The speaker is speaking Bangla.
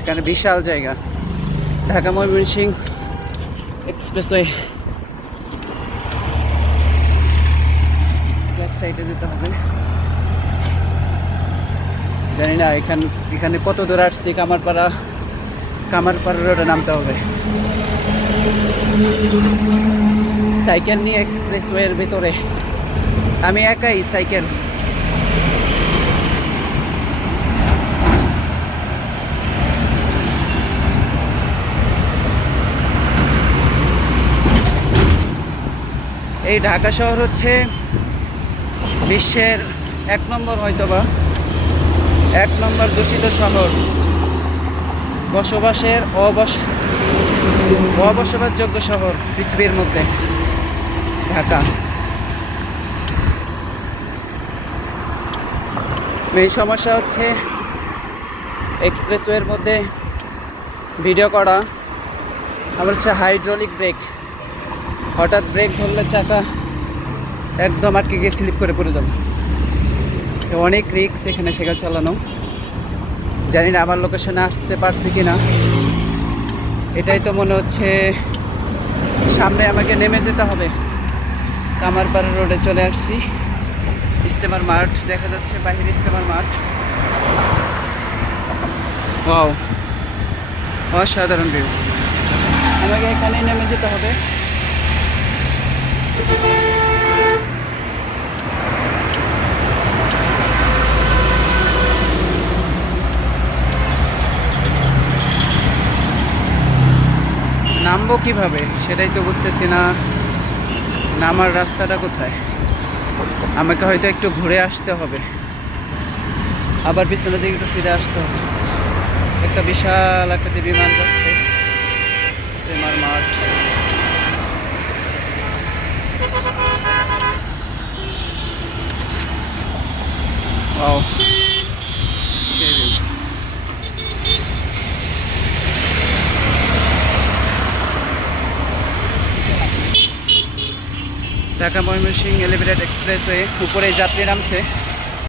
এখানে বিশাল জায়গা। ঢাকা ময়মনসিং এক্সপ্রেসওয়ে। ব্যাক সাইডে যেতে হবে জানি না, এখান, এখানে কত দূর আসছি, কামারপাড়া কামারপাড়া রোডে নামতে হবে। সাইকেল নিয়ে এক্সপ্রেসওয়ের ভিতরে। আমি একাই সাইকেল। এই ঢাকা শহর হচ্ছে বিশ্বের এক নম্বর হয়তোবা, এক নম্বর দূষিত শহর। বসবাসের অবস অবসবাসযোগ্য শহর পৃথিবীর মধ্যে, ঢাকা। এই সমস্যা হচ্ছে এক্সপ্রেসওয়ের মধ্যে ভিডিও করা। আমার হচ্ছে হাইড্রোলিক ব্রেক হঠাৎ ব্রেক ধরলে চাকা একদম আটকে গিয়ে স্লিপ করে পড়ে যাবে। অনেক রিক্স এখানে সাইকেল চালানো। জানি না আমার লোকেশনে আসতে পারছি কি না এটাই তো মনে হচ্ছে সামনে আমাকে নেমে যেতে হবে। কামারপাড়া রোডে চলে আসছি। ইস্তেমার মাঠ, দেখা যাচ্ছে বাহির ইস্তেমার মাঠ। অসাধারণ ভিউ আমাকে এখানেই নেমে যেতে হবে। নামবো কীভাবে? সেটাই তো বুঝতেছি না। নামার রাস্তাটা কোথায়? আমাকে হয়তো একটু ঘুরে আসতে হবে। আবার পিছনের দিকে একটু ফিরে আসতে হবে। একটা বিশাল আকৃতির বিমান যাচ্ছে। মাঠ Wow. view। Dhaka Mymensingh elevated expressway উপরে যাত্রী নামছে